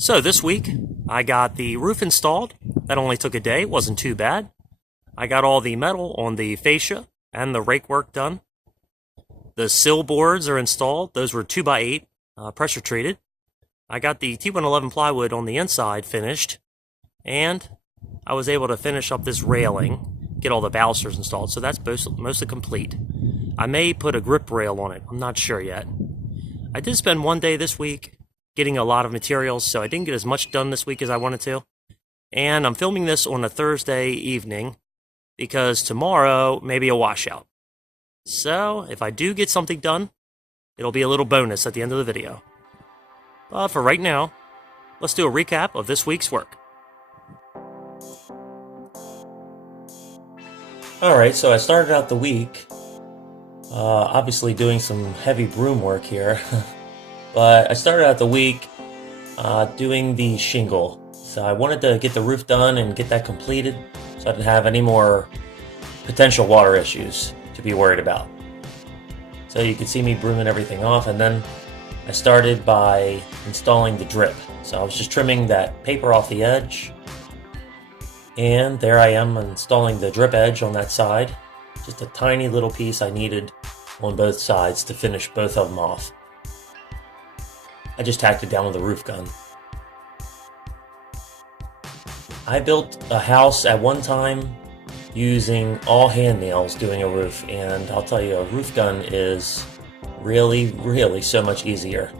So this week, I got the roof installed. That only took a day, wasn't too bad. I got all the metal on the fascia and the rake work done. The sill boards are installed. Those were 2x8, pressure treated. I got the T111 plywood on the inside finished, and I was able to finish up this railing, get all the balusters installed, so that's mostly complete. I may put a grip rail on it, I'm not sure yet. I did spend one day this week getting a lot of materials, so I didn't get as much done this week as I wanted to. And I'm filming this on a Thursday evening because tomorrow may be a washout. So if I do get something done, it'll be a little bonus at the end of the video. But for right now, let's do a recap of this week's work. Alright, so I started out the week obviously doing some heavy broom work here. But I started out the week doing the shingle. So I wanted to get the roof done and get that completed so I didn't have any more potential water issues to be worried about. So you can see me brooming everything off, and then I started by installing the drip. So I was just trimming that paper off the edge, and there I am installing the drip edge on that side. Just a tiny little piece I needed on both sides to finish both of them off. I just tacked it down with a roof gun. I built a house at one time using all hand nails doing a roof, and I'll tell you, a roof gun is really so much easier.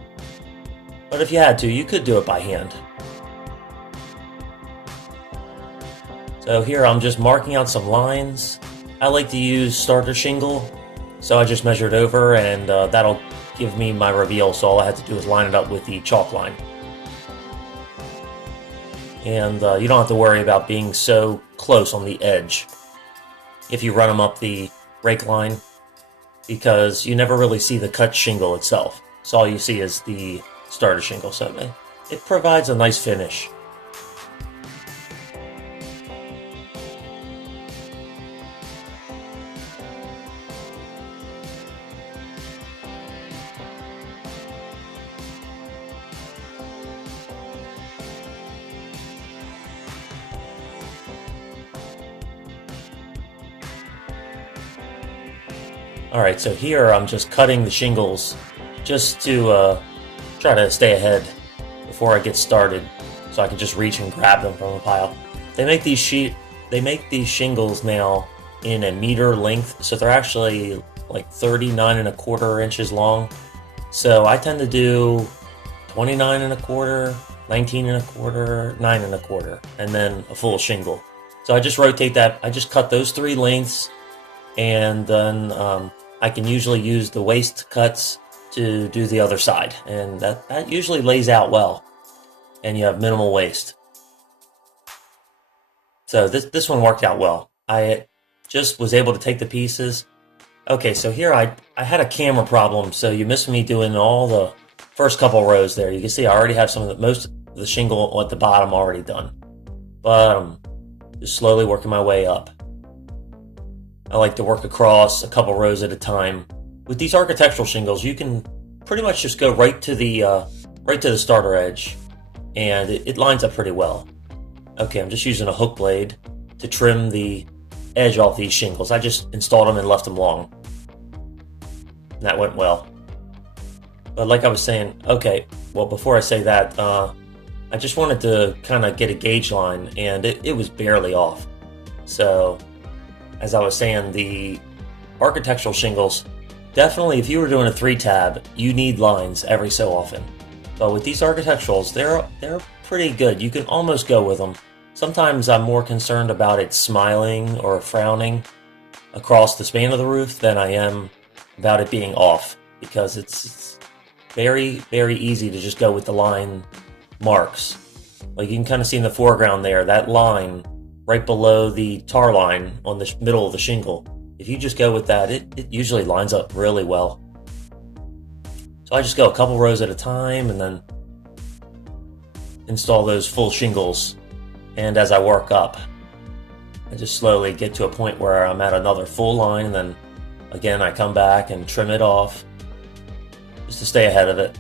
But if you had to, you could do it by hand. So here I'm just marking out some lines. I like to use starter shingle, so I just measured over, and that'll give me my reveal, so all I had to do was line it up with the chalk line. And you don't have to worry about being so close on the edge if you run them up the rake line, because you never really see the cut shingle itself. So all you see is the starter shingle, so it provides a nice finish. Alright, so here I'm just cutting the shingles just to try to stay ahead before I get started, so I can just reach and grab them from a pile. They make these shingles now in a meter length, so they're actually like 39.25 inches long. So I tend to do 29.25, 19.25, 9.25, and then a full shingle. So I just rotate that. I just cut those three lengths, and then I can usually use the waist cuts to do the other side, and that usually lays out well, and you have minimal waste. So this one worked out well. I just was able to take the pieces. Okay, so here I had a camera problem, so you missed me doing all the first couple rows there. You can see I already have most of the shingle at the bottom already done, but I'm just slowly working my way up. I like to work across a couple rows at a time. With these architectural shingles, you can pretty much just go right to the starter edge, and it lines up pretty well. Okay, I'm just using a hook blade to trim the edge off these shingles. I just installed them and left them long. And that went well. But like I was saying, okay, well, before I say that, I just wanted to kind of get a gauge line, and it was barely off. So as I was saying, the architectural shingles, definitely if you were doing a 3-tab, you need lines every so often. But with these architecturals, they're pretty good. You can almost go with them. Sometimes I'm more concerned about it smiling or frowning across the span of the roof than I am about it being off, because it's very easy to just go with the line marks. Like you can kind of see in the foreground there, that line right below the tar line on the middle of the shingle. If you just go with that, it usually lines up really well. So I just go a couple rows at a time and then install those full shingles. And as I work up, I just slowly get to a point where I'm at another full line, and then again I come back and trim it off just to stay ahead of it.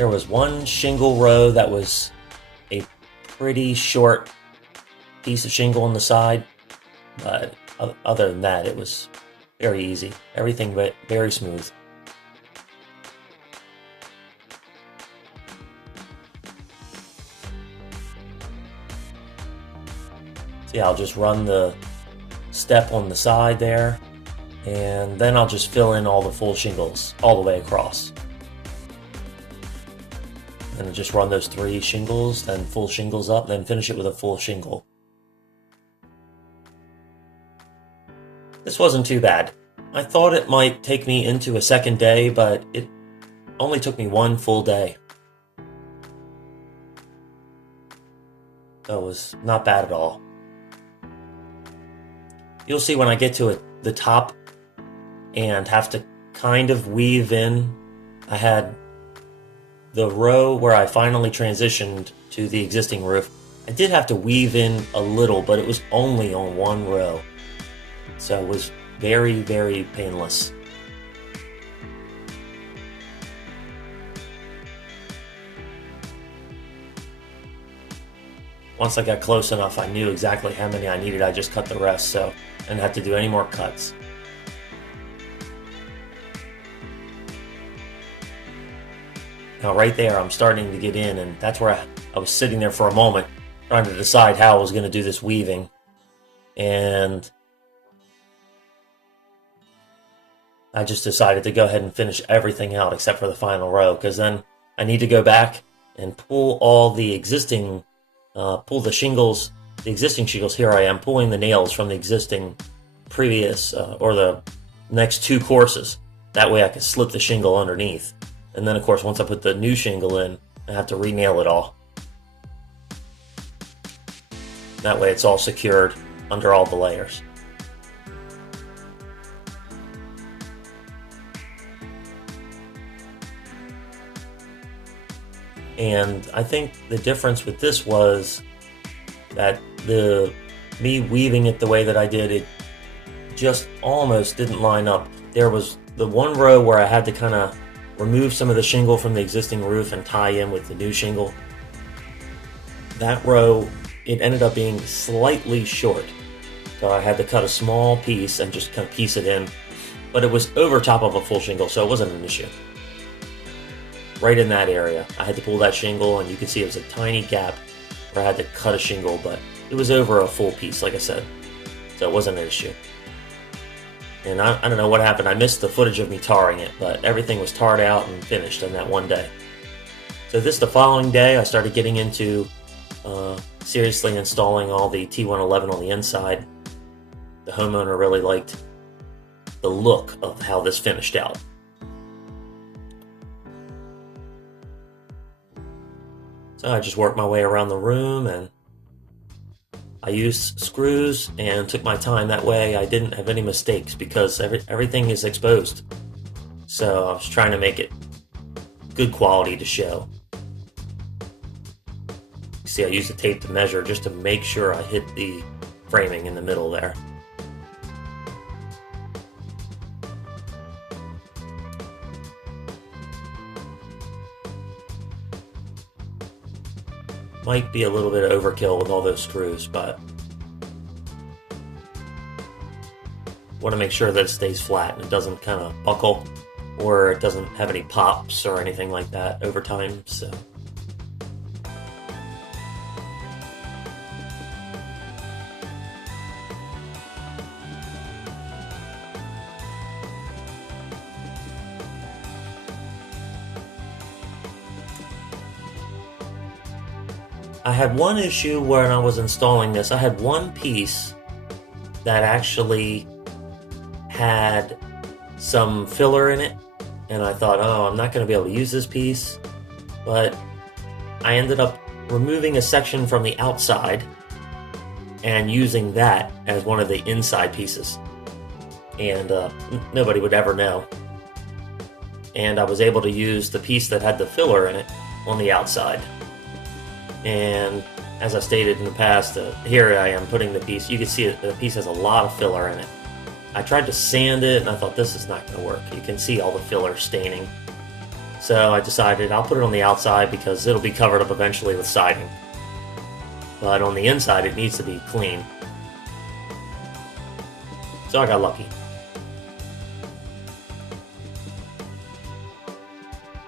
There was one shingle row that was a pretty short piece of shingle on the side, but other than that, it was very easy. Everything very smooth. So yeah, I'll just run the step on the side there, and then I'll just fill in all the full shingles all the way across. And just run those 3 shingles, then full shingles up, then finish it with a full shingle. This wasn't too bad. I thought it might take me into a second day, but it only took me 1 full day. So it was not bad at all. You'll see when I get to the top and have to kind of weave in. I had the row where I finally transitioned to the existing roof. I did have to weave in a little, but it was only on 1 row. So it was very, very painless. Once I got close enough, I knew exactly how many I needed. I just cut the rest, so I didn't have to do any more cuts. Now right there, I'm starting to get in, and that's where I was sitting there for a moment, trying to decide how I was going to do this weaving. And I just decided to go ahead and finish everything out except for the final row, because then I need to go back and pull all the existing, pull the shingles, the existing shingles. Here I am pulling the nails from the existing previous, or the next 2 courses. That way I can slip the shingle underneath. And then of course once I put the new shingle in, I have to re-nail it all. That way it's all secured under all the layers. And I think the difference with this was that me weaving it the way that I did, it just almost didn't line up. There was the 1 row where I had to kind of remove some of the shingle from the existing roof and tie in with the new shingle. That row, it ended up being slightly short. So I had to cut a small piece and just kind of piece it in. But it was over top of a full shingle, so it wasn't an issue. Right in that area, I had to pull that shingle, and you can see it was a tiny gap where I had to cut a shingle, but it was over a full piece, like I said. So it wasn't an issue. And I don't know what happened. I missed the footage of me tarring it, but everything was tarred out and finished in that one day. So the following day, I started getting into seriously installing all the T111 on the inside. The homeowner really liked the look of how this finished out. So I just worked my way around the room, and I used screws and took my time. That way I didn't have any mistakes, because everything is exposed. So I was trying to make it good quality to show. You see, I used the tape to measure just to make sure I hit the framing in the middle there. Might be a little bit of overkill with all those screws, but want to make sure that it stays flat and it doesn't kind of buckle, or it doesn't have any pops or anything like that over time. So I had one issue when I was installing this. I had one piece that actually had some filler in it, and I thought, oh, I'm not going to be able to use this piece, but I ended up removing a section from the outside and using that as one of the inside pieces, and nobody would ever know. And I was able to use the piece that had the filler in it on the outside. And as I stated in the past, here I am putting the piece. You can see the piece has a lot of filler in it. I tried to sand it, and I thought, this is not going to work. You can see all the filler staining. So I decided I'll put it on the outside because it'll be covered up eventually with siding. But on the inside, it needs to be clean. So I got lucky.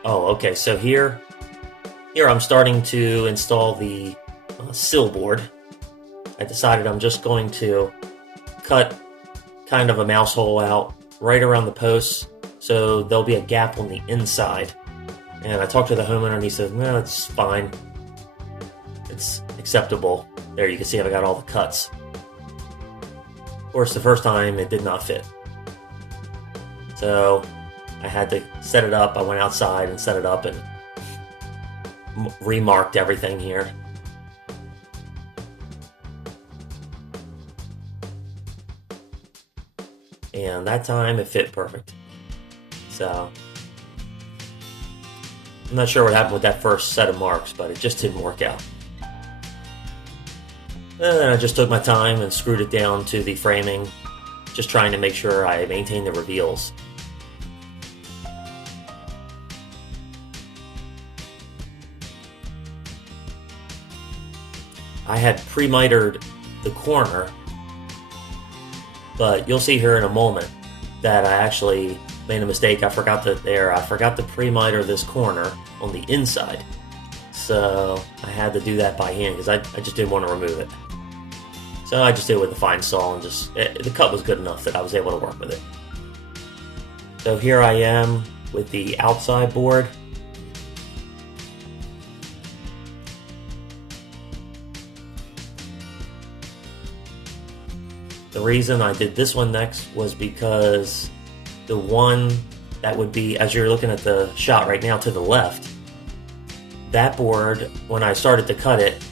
Oh, okay, so here I'm starting to install the sill board. I decided I'm just going to cut kind of a mouse hole out right around the posts so there'll be a gap on the inside. And I talked to the homeowner and he said, no, it's fine. It's acceptable. There, you can see I've got all the cuts. Of course, the first time it did not fit. So I had to set it up. I went outside and set it up and remarked everything here. And that time it fit perfect. So I'm not sure what happened with that first set of marks, but it just didn't work out. And then I just took my time and screwed it down to the framing, just trying to make sure I maintain the reveals. I had pre-mitered the corner, but you'll see here in a moment that I actually made a mistake. I forgot to pre-miter this corner on the inside. So I had to do that by hand because I just didn't want to remove it. So I just did it with a fine saw and the cut was good enough that I was able to work with it. So here I am with the outside board. The reason I did this one next was because the one that would be, as you're looking at the shot right now to the left, that board, when I started to cut it,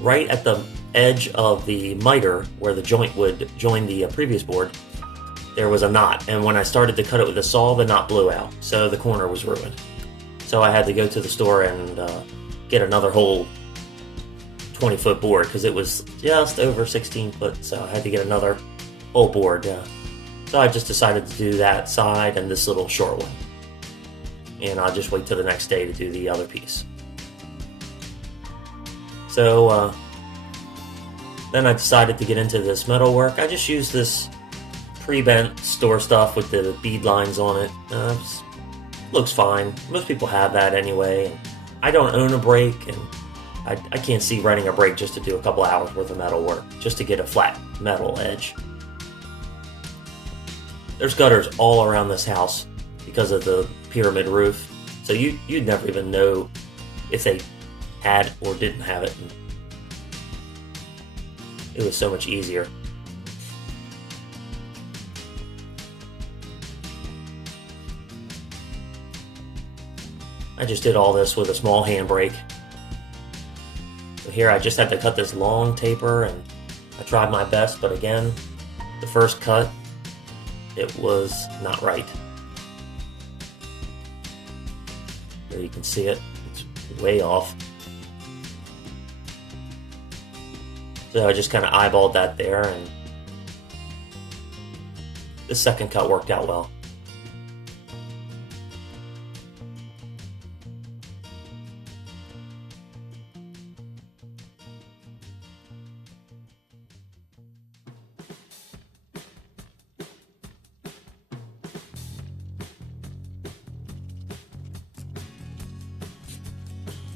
right at the edge of the miter, where the joint would join the previous board, there was a knot. And when I started to cut it with the saw, the knot blew out. So the corner was ruined. So I had to go to the store and get another whole 20-foot board because it was just over 16 foot. So I had to get another whole board. So I just decided to do that side and this little short one. And I'll just wait till the next day to do the other piece. So then I decided to get into this metal work. I just used this pre-bent store stuff with the bead lines on it. Looks fine. Most people have that anyway. I don't own a brake, and I can't see renting a brake just to do a couple hours worth of metal work, just to get a flat metal edge. There's gutters all around this house because of the pyramid roof, so you'd never even know if they had or didn't have it. And it was so much easier. I just did all this with a small handbrake. So here I just had to cut this long taper, and I tried my best, but again, the first cut, it was not right. There you can see it, it's way off. So I just kind of eyeballed that there, and the second cut worked out well.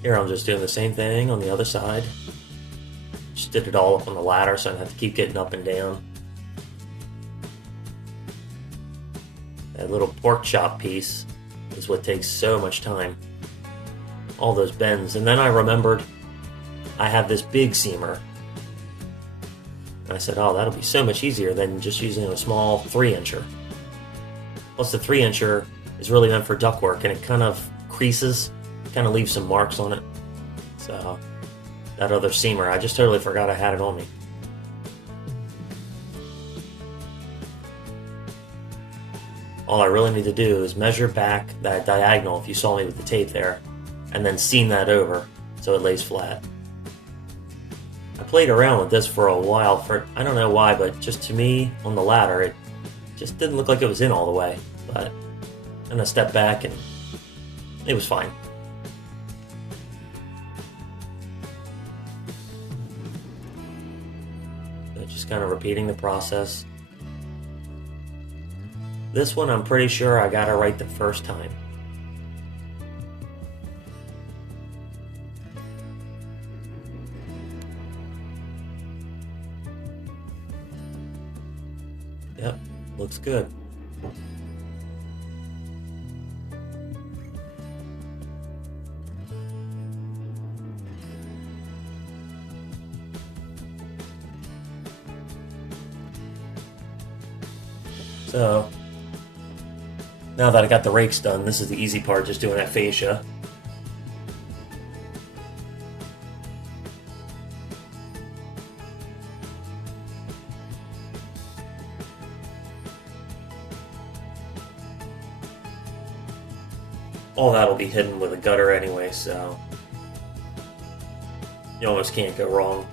Here I'm just doing the same thing on the other side. Just did it all up on the ladder so I didn't have to keep getting up and down. That little pork chop piece is what takes so much time. All those bends. And then I remembered I have this big seamer. And I said, oh, that'll be so much easier than just using a small 3-incher. Plus the 3-incher is really meant for ductwork, and it kind of creases, kind of leaves some marks on it. So that other seamer, I just totally forgot I had it on me. All I really need to do is measure back that diagonal, if you saw me with the tape there, and then seam that over so it lays flat. I played around with this for a while, I don't know why, but just to me, on the ladder, it just didn't look like it was in all the way. But and I stepped back and it was fine. So just kind of repeating the process. This one I'm pretty sure I got it right the first time. Yep, looks good. So, now that I got the rakes done, this is the easy part, just doing that fascia. All that'll be hidden with a gutter anyway, so you almost can't go wrong.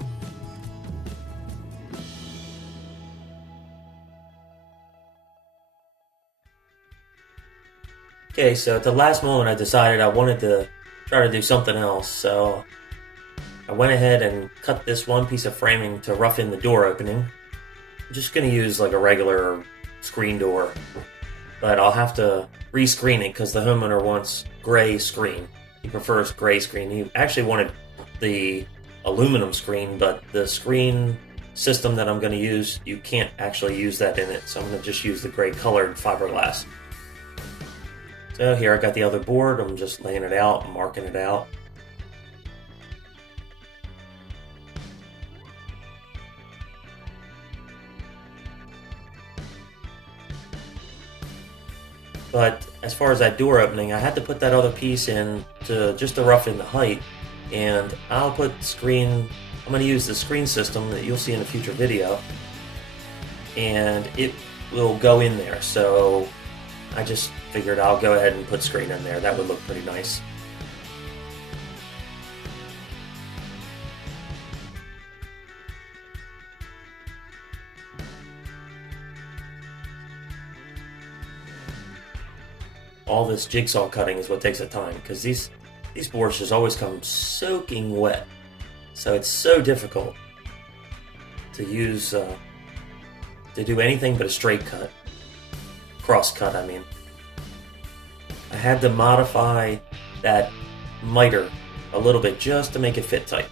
Okay, so at the last moment I decided I wanted to try to do something else, so I went ahead and cut this one piece of framing to rough in the door opening. I'm just going to use like a regular screen door, but I'll have to rescreen it because the homeowner wants gray screen. He prefers gray screen. He actually wanted the aluminum screen, but the screen system that I'm going to use, you can't actually use that in it, so I'm going to just use the gray colored fiberglass. So here I got the other board, I'm just laying it out, marking it out. But as far as that door opening, I had to put that other piece in just to rough in the height, and I'll put screen, I'm going to use the screen system that you'll see in a future video, and it will go in there, so I just figured I'll go ahead and put screen in there. That would look pretty nice. All this jigsaw cutting is what takes the time, because these boards just always come soaking wet. So it's so difficult to use, to do anything but a straight cut. Cross cut, I mean. I had to modify that miter a little bit just to make it fit tight.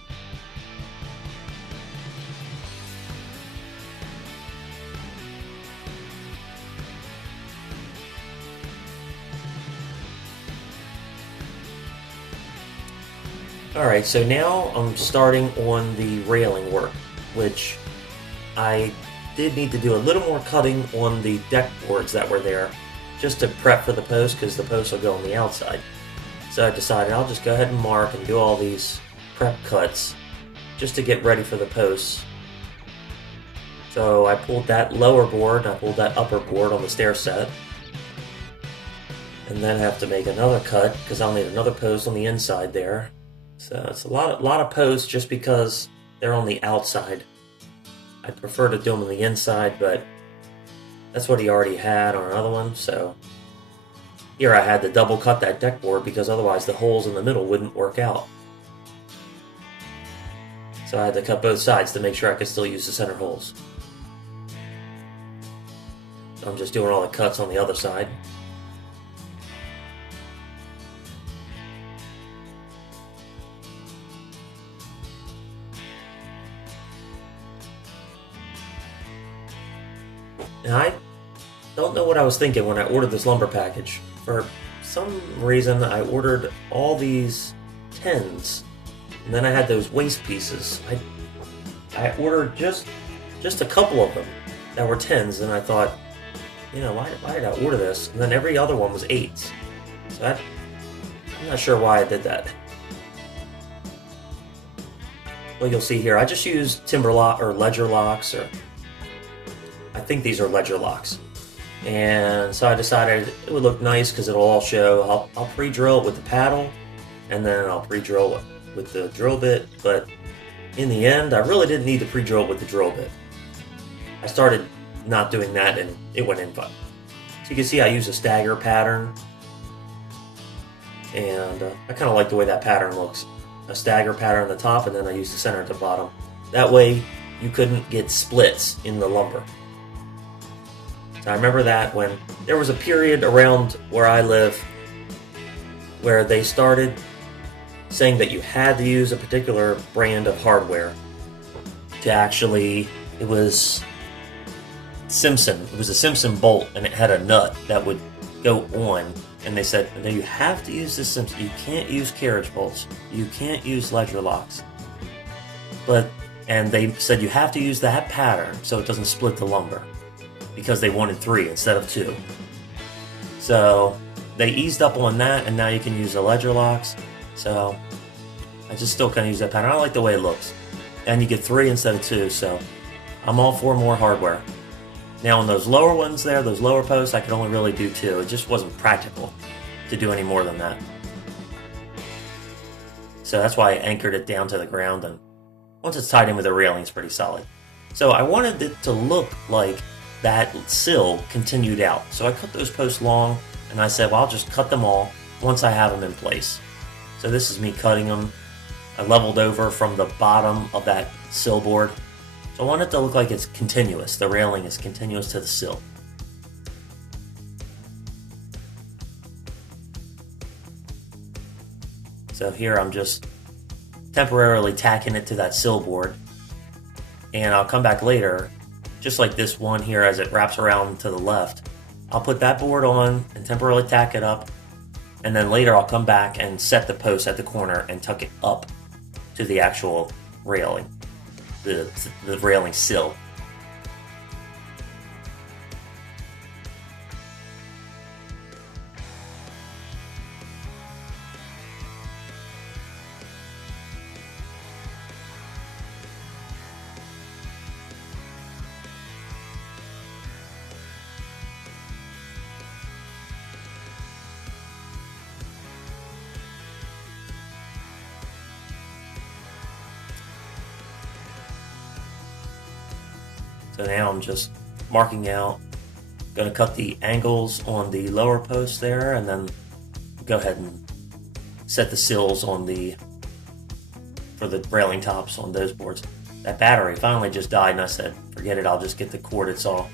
Alright, so now I'm starting on the railing work, which I did need to do a little more cutting on the deck boards that were there, just to prep for the post, because the posts will go on the outside. So I decided I'll just go ahead and mark and do all these prep cuts, just to get ready for the posts. So I pulled that lower board, and I pulled that upper board on the stair set. And then I have to make another cut, because I'll need another post on the inside there. So it's a lot of posts just because they're on the outside. I prefer to do them on the inside, but that's what he already had on another one, so here I had to double cut that deck board because otherwise the holes in the middle wouldn't work out. So I had to cut both sides to make sure I could still use the center holes. So I'm just doing all the cuts on the other side. Now, I don't know what I was thinking when I ordered this lumber package. For some reason, I ordered all these 10s, and then I had those waste pieces. I ordered just a couple of them that were 10s, and I thought, you know, why did I order this? And then every other one was 8s. So I'm not sure why I did that. Well, you'll see here, I just used timber lock or ledger locks, or I think these are ledger locks. And so I decided it would look nice because it'll all show. I'll pre-drill it with the paddle, and then I'll pre-drill it with the drill bit. But in the end, I really didn't need to pre-drill with the drill bit. I started not doing that, and it went in fine. So you can see I use a stagger pattern and I kind of like the way that pattern looks. A stagger pattern at the top, and then I use the center at the bottom. That way you couldn't get splits in the lumber. So I remember that when there was a period around where I live where they started saying that you had to use a particular brand of hardware to actually, it was Simpson. It was a Simpson bolt, and it had a nut that would go on. And they said, no, you have to use this Simpson. You can't use carriage bolts. You can't use ledger locks. And they said you have to use that pattern so it doesn't split the lumber, because they wanted 3 instead of 2. So they eased up on that, and now you can use the ledger locks. So I just still kind of use that pattern. I like the way it looks. And you get 3 instead of 2, so I'm all for more hardware. Now on those lower ones there, those lower posts, I could only really do 2. It just wasn't practical to do any more than that. So that's why I anchored it down to the ground, and once it's tied in with the railing, it's pretty solid. So I wanted it to look like that sill continued out. So I cut those posts long, and I said, well, I'll just cut them all once I have them in place. So this is me cutting them. I leveled over from the bottom of that sill board. So I want it to look like it's continuous. The railing is continuous to the sill. So here I'm just temporarily tacking it to that sill board. And I'll come back later, just like this one here as it wraps around to the left. I'll put that board on and temporarily tack it up. And then later I'll come back and set the post at the corner and tuck it up to the actual railing, the railing sill. So now I'm just marking out, going to cut the angles on the lower post there, and then go ahead and set the sills on for the railing tops on those boards. That battery finally just died, and I said, forget it, I'll just get the corded saw.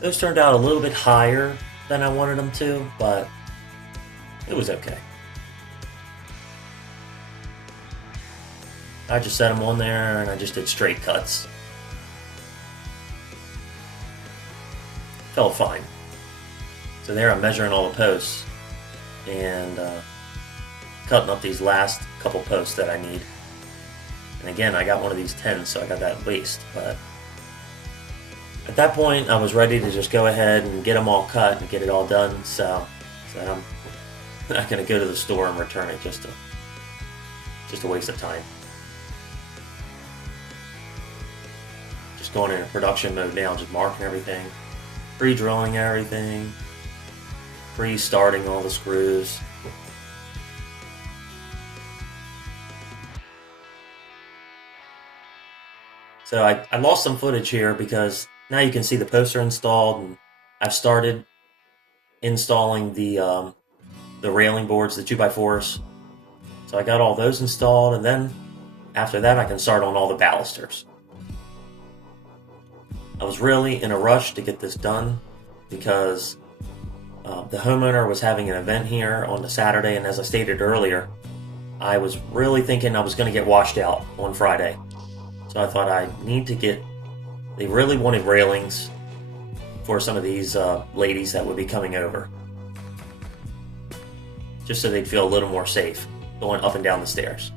Those turned out a little bit higher than I wanted them to, but it was okay. I just set them on there, and I just did straight cuts. Felt fine. So there I'm measuring all the posts and cutting up these last couple posts that I need. And again, I got one of these 10s, so I got that waist, but at that point, I was ready to just go ahead and get them all cut and get it all done, so I'm not going to go to the store and return it, just a waste of time. Just going into production mode now, just marking everything, pre-drilling everything, pre-starting all the screws. So I lost some footage here because now you can see the posts are installed, and I've started installing the railing boards, the 2x4s. So I got all those installed, and then after that I can start on all the balusters. I was really in a rush to get this done because the homeowner was having an event here on the Saturday, and as I stated earlier, I was really thinking I was going to get washed out on Friday. So I thought I need to get, they really wanted railings for some of these ladies that would be coming over, just so they'd feel a little more safe going up and down the stairs.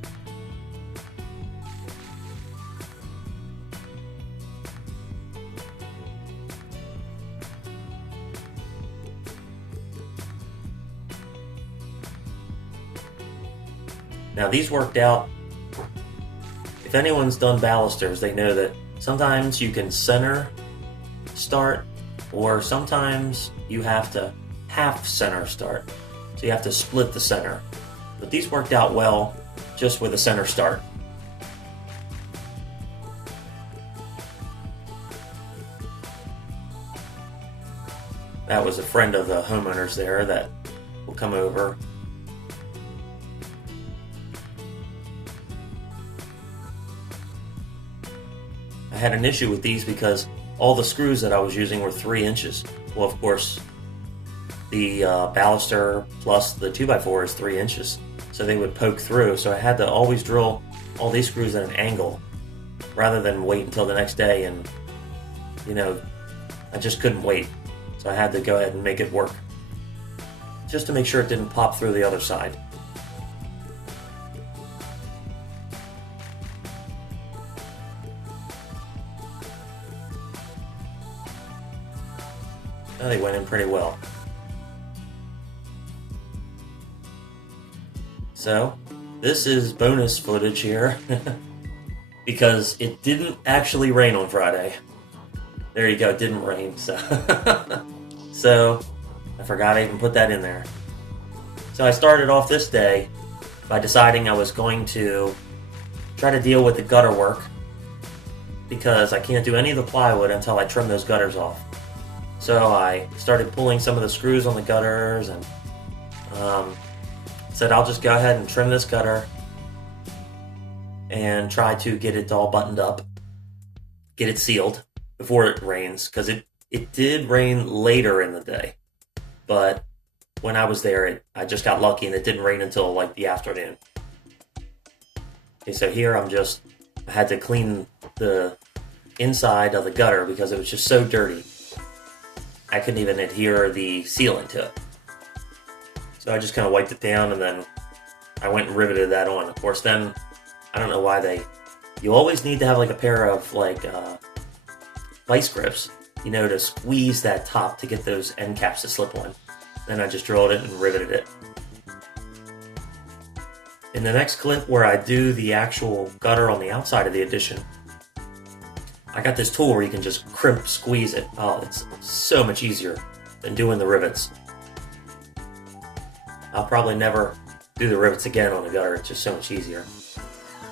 Now these worked out. If anyone's done balusters, they know that sometimes you can center start, or sometimes you have to half center start. So you have to split the center. But these worked out well just with a center start. That was a friend of the homeowners there that will come over. I had an issue with these because all the screws that I was using were 3 inches. Well, of course, the baluster plus the 2x4 is 3 inches, so they would poke through. So I had to always drill all these screws at an angle rather than wait until the next day, and I just couldn't wait. So I had to go ahead and make it work, just to make sure it didn't pop through the other side. Oh, they went in pretty well. So, this is bonus footage here, because it didn't actually rain on Friday. There you go, it didn't rain, so so I forgot I even put that in there. So I started off this day by deciding I was going to try to deal with the gutter work, because I can't do any of the plywood until I trim those gutters off. So I started pulling some of the screws on the gutters and said I'll just go ahead and trim this gutter and try to get it all buttoned up, get it sealed before it rains, because it did rain later in the day, but when I was there I just got lucky and it didn't rain until like the afternoon. Okay, so here I had to clean the inside of the gutter because it was just so dirty. I couldn't even adhere the sealant to it. So I just kind of wiped it down, and then I went and riveted that on. Of course, then I don't know why you always need to have like a pair of like vice grips, to squeeze that top to get those end caps to slip on. Then I just drilled it and riveted it. In the next clip where I do the actual gutter on the outside of the addition, I got this tool where you can just crimp squeeze it. Oh, it's so much easier than doing the rivets. I'll probably never do the rivets again on the gutter. It's just so much easier.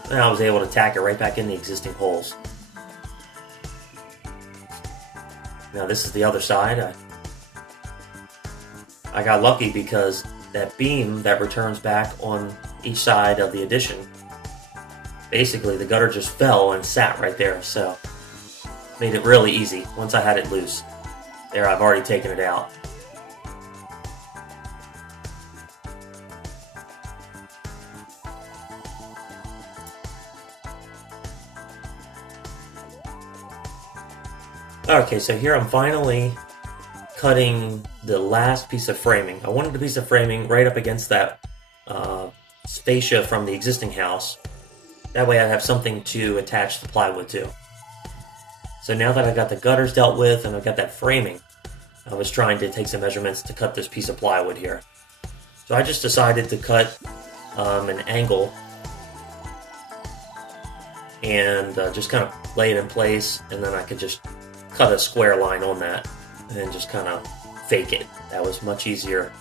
And I was able to tack it right back in the existing holes. Now this is the other side. I got lucky because that beam that returns back on each side of the addition, basically the gutter just fell and sat right there, so made it really easy once I had it loose. There, I've already taken it out. Okay, so here I'm finally cutting the last piece of framing. I wanted the piece of framing right up against that fascia from the existing house. That way I'd have something to attach the plywood to. So now that I've got the gutters dealt with and I've got that framing, I was trying to take some measurements to cut this piece of plywood here. So I just decided to cut an angle and just kind of lay it in place, and then I could just cut a square line on that and then just kind of fake it. That was much easier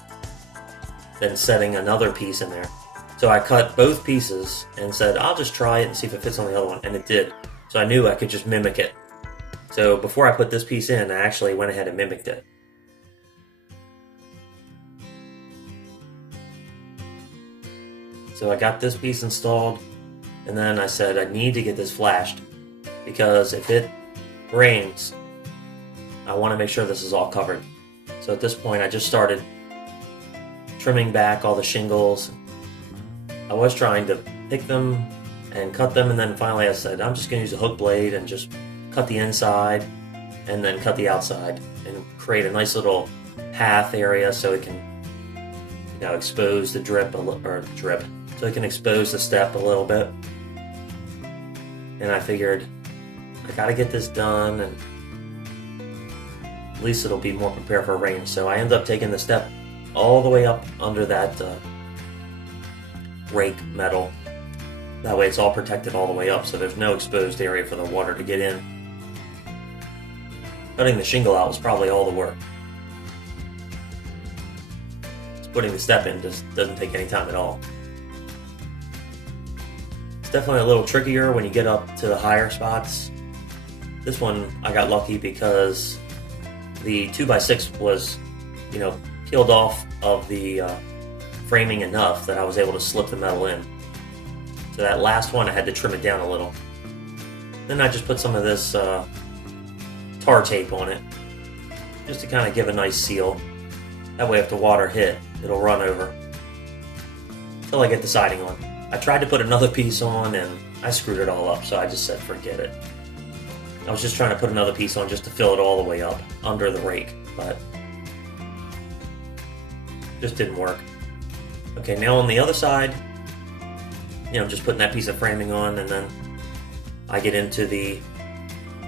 than setting another piece in there. So I cut both pieces and said I'll just try it and see if it fits on the other one, and it did. So I knew I could just mimic it. So before I put this piece in, I actually went ahead and mimicked it. So I got this piece installed, and then I said I need to get this flashed, because if it rains, I want to make sure this is all covered. So at this point I just started trimming back all the shingles. I was trying to pick them and cut them, and then finally I said I'm just going to use a hook blade and just cut the inside and then cut the outside and create a nice little path area so it can expose the so it can expose the step a little bit. And I figured I gotta get this done, and at least it'll be more prepared for rain. So I ended up taking the step all the way up under that rake metal. That way it's all protected all the way up, so there's no exposed area for the water to get in. Cutting the shingle out was probably all the work. Just putting the step in just doesn't take any time at all. It's definitely a little trickier when you get up to the higher spots. This one I got lucky because the 2x6 was, peeled off of the framing enough that I was able to slip the metal in. So that last one, I had to trim it down a little. Then I just put some of this tar tape on it, just to kind of give a nice seal. That way if the water hit, it'll run over. Until I get the siding on. I tried to put another piece on and I screwed it all up, so I just said forget it. I was just trying to put another piece on just to fill it all the way up under the rake, but just didn't work. Okay, now on the other side, just putting that piece of framing on, and then I get into the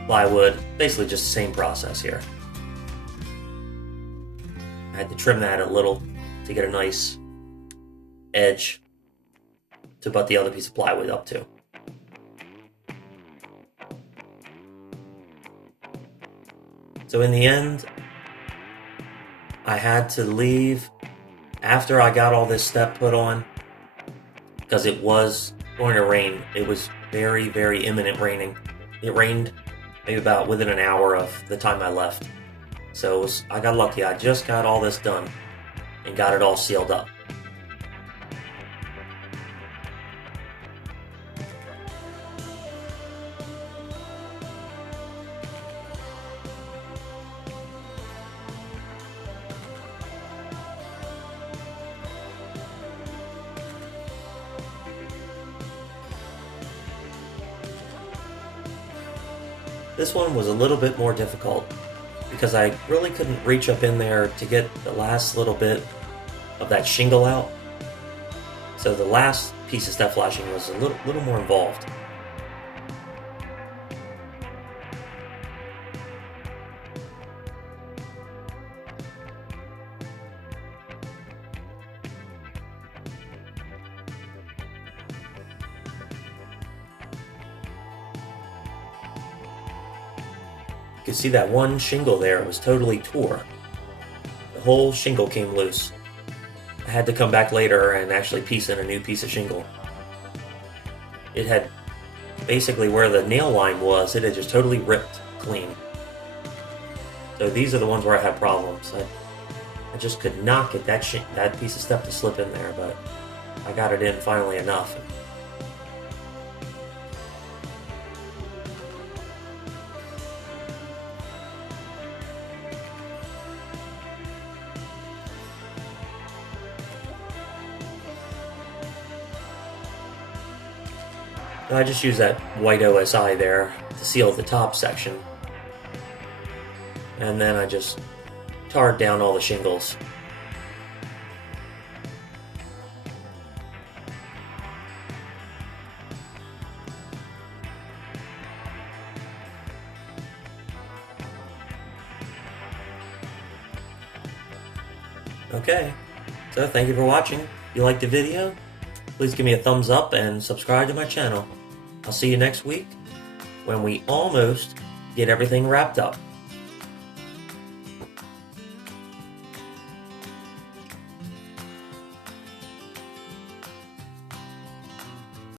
plywood. Basically just the same process here. I had to trim that a little to get a nice edge to butt the other piece of plywood up to. So in the end, I had to leave after I got all this step put on, because it was going to rain. It was very, very imminent raining. It rained maybe about within an hour of the time I left. So I got lucky. I just got all this done and got it all sealed up. This one was a little bit more difficult because I really couldn't reach up in there to get the last little bit of that shingle out. So the last piece of step flashing was a little more involved. You can see that one shingle there was totally tore. The whole shingle came loose. I had to come back later and actually piece in a new piece of shingle. It had basically where the nail line was, it had just totally ripped clean. So these are the ones where I had problems. I just could not get that piece of stuff to slip in there, but I got it in finally enough. I just use that white OSI there to seal the top section. And then I just tarred down all the shingles. Okay, so thank you for watching. If you liked the video, please give me a thumbs up and subscribe to my channel. I'll see you next week when we almost get everything wrapped up.